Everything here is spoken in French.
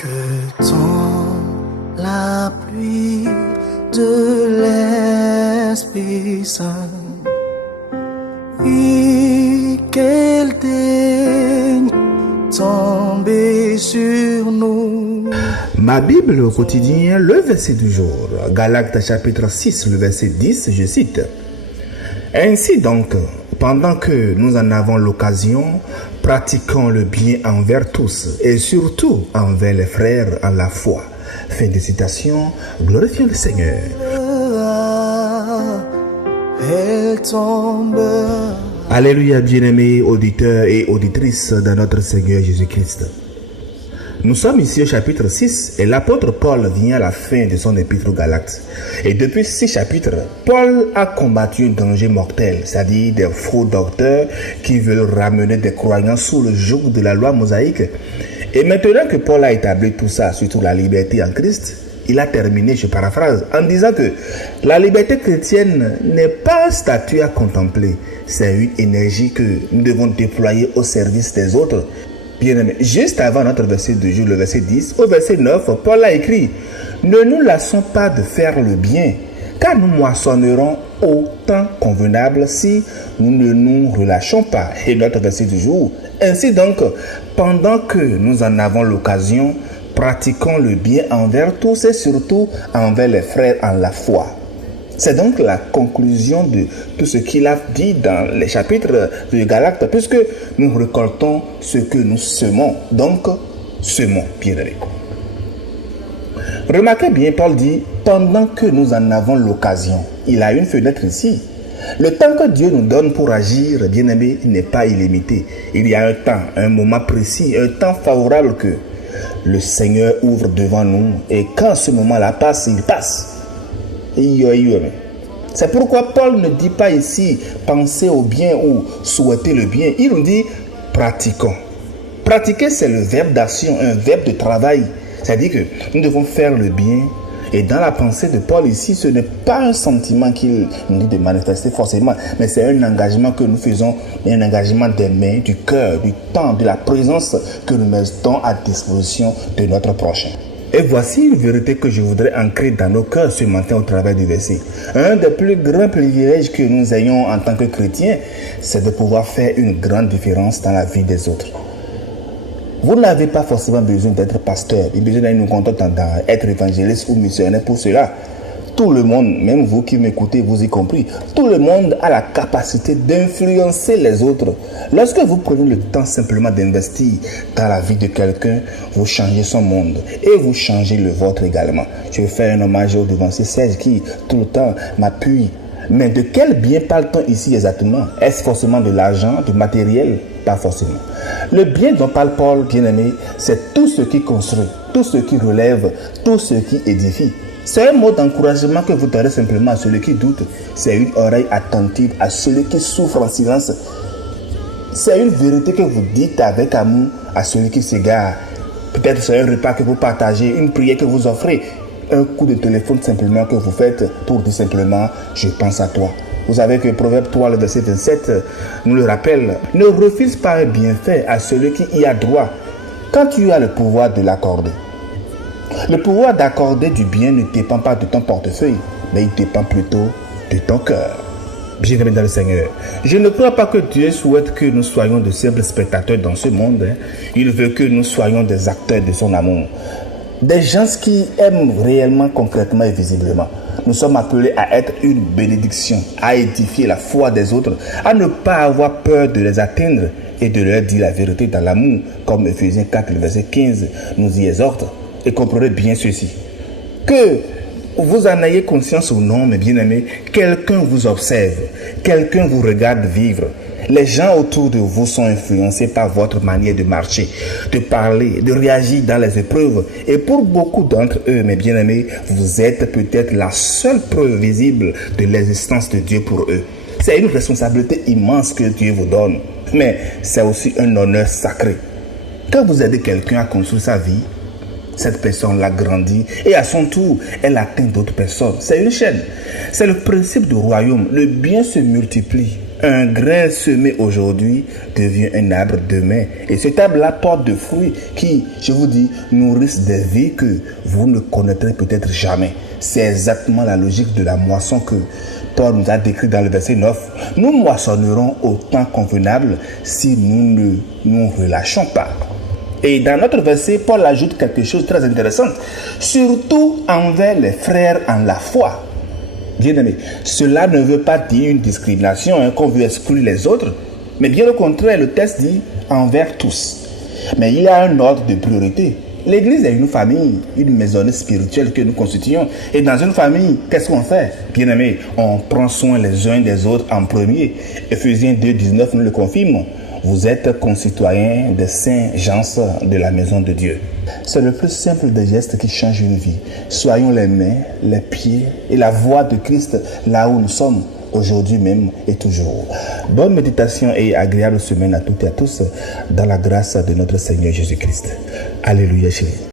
Que tombe la pluie de l'Esprit Saint, et qu'elle daigne tomber sur nous. Ma Bible au quotidien, le verset du jour, Galates chapitre 6, le verset 10, je cite. Ainsi donc, pendant que nous en avons l'occasion, pratiquons le bien envers tous et surtout envers les frères en la foi. Fin de citation, glorifions le Seigneur. Elle tombe. Alléluia, bien-aimés auditeurs et auditrices de notre Seigneur Jésus-Christ. Nous sommes ici au chapitre 6 et l'apôtre Paul vient à la fin de son épître aux Galates. Et depuis 6 chapitres, Paul a combattu un danger mortel, c'est-à-dire des faux docteurs qui veulent ramener des croyants sous le joug de la loi mosaïque. Et maintenant que Paul a établi tout ça, surtout la liberté en Christ, il a terminé, je paraphrase, en disant que la liberté chrétienne n'est pas un statut à contempler, c'est une énergie que nous devons déployer au service des autres. Bien-aimés, juste avant notre verset du jour, le verset 10, au verset 9, Paul a écrit « Ne nous lassons pas de faire le bien, car nous moissonnerons au temps convenable si nous ne nous relâchons pas. » Et notre verset du jour, « Ainsi donc, pendant que nous en avons l'occasion, pratiquons le bien envers tous et surtout envers les frères en la foi. » C'est donc la conclusion de tout ce qu'il a dit dans les chapitres de Galates, puisque nous récoltons ce que nous semons. Donc, semons, bien-aimés. Remarquez bien, Paul dit, pendant que nous en avons l'occasion, il a une fenêtre ici. Le temps que Dieu nous donne pour agir, bien-aimés, n'est pas illimité. Il y a un temps, un moment précis, un temps favorable que le Seigneur ouvre devant nous. Et quand ce moment-là passe, il passe. C'est pourquoi Paul ne dit pas ici penser au bien ou souhaiter le bien. Il nous dit pratiquons. Pratiquer, c'est le verbe d'action, un verbe de travail. C'est-à-dire que nous devons faire le bien. Et dans la pensée de Paul ici, ce n'est pas un sentiment qu'il nous dit de manifester forcément, mais c'est un engagement que nous faisons, un engagement des mains, du cœur, du temps, de la présence que nous mettons à disposition de notre prochain. Et voici une vérité que je voudrais ancrer dans nos cœurs ce matin au travers du verset. Un des plus grands privilèges que nous ayons en tant que chrétiens, c'est de pouvoir faire une grande différence dans la vie des autres. Vous n'avez pas forcément besoin d'être pasteur, et besoin d'aller nous contenter d'être évangéliste ou missionnaire pour cela. Tout le monde, même vous qui m'écoutez, vous y compris, tout le monde a la capacité d'influencer les autres. Lorsque vous prenez le temps simplement d'investir dans la vie de quelqu'un, vous changez son monde et vous changez le vôtre également. Je vais faire un hommage au devancier Serge qui, tout le temps, m'appuie. Mais de quel bien parle-t-on ici exactement? Est-ce forcément de l'argent, du matériel? Pas forcément. Le bien dont parle Paul, bien-aimé, c'est tout ce qui construit, tout ce qui relève, tout ce qui édifie. C'est un mot d'encouragement que vous donnez simplement à celui qui doute. C'est une oreille attentive à celui qui souffre en silence. C'est une vérité que vous dites avec amour à celui qui s'égare. Peut-être c'est un repas que vous partagez, une prière que vous offrez, un coup de téléphone simplement que vous faites pour dire simplement « je pense à toi ». Vous savez que Proverbe 3, le verset 27, nous le rappelle. Ne refuse pas un bienfait à celui qui y a droit quand tu as le pouvoir de l'accorder. Le pouvoir d'accorder du bien ne dépend pas de ton portefeuille, mais il dépend plutôt de ton cœur. Bien-aimés dans le Seigneur, je ne crois pas que Dieu souhaite que nous soyons de simples spectateurs dans ce monde. Il veut que nous soyons des acteurs de son amour. Des gens qui aiment réellement, concrètement et visiblement. Nous sommes appelés à être une bénédiction, à édifier la foi des autres, à ne pas avoir peur de les atteindre et de leur dire la vérité dans l'amour, comme Ephésiens 4, le verset 15 nous y exhorte. Et comprenez bien ceci, que vous en ayez conscience ou non, mes bien-aimés, quelqu'un vous observe, quelqu'un vous regarde vivre. Les gens autour de vous sont influencés par votre manière de marcher, de parler, de réagir dans les épreuves. Et pour beaucoup d'entre eux, mes bien-aimés, vous êtes peut-être la seule preuve visible de l'existence de Dieu pour eux. C'est une responsabilité immense que Dieu vous donne, mais c'est aussi un honneur sacré. Quand vous aidez quelqu'un à construire sa vie, cette personne-là grandit et à son tour, elle atteint d'autres personnes. C'est une chaîne. C'est le principe du royaume. Le bien se multiplie Un grain semé aujourd'hui devient un arbre demain. Et cet arbre-là porte de fruits qui, je vous dis, nourrissent des vies que vous ne connaîtrez peut-être jamais. C'est exactement la logique de la moisson que Paul nous a décrit dans le verset 9. Nous moissonnerons au temps convenable si nous ne nous relâchons pas. Et dans notre verset, Paul ajoute quelque chose de très intéressant. Surtout envers les frères en la foi. Bien-aimés, cela ne veut pas dire une discrimination, qu'on veut exclure les autres. Mais bien au contraire, le texte dit envers tous. Mais il y a un ordre de priorité. L'Église est une famille, une maisonnette spirituelle que nous constituons. Et dans une famille, qu'est-ce qu'on fait? Bien aimé, on prend soin les uns des autres en premier. Ephésiens 2, 19 nous le confirme. Vous êtes concitoyens des saints gens de la maison de Dieu. C'est le plus simple des gestes qui change une vie. Soyons les mains, les pieds et la voix de Christ là où nous sommes, aujourd'hui même et toujours. Bonne méditation et agréable semaine à toutes et à tous dans la grâce de notre Seigneur Jésus-Christ. Alléluia chérie.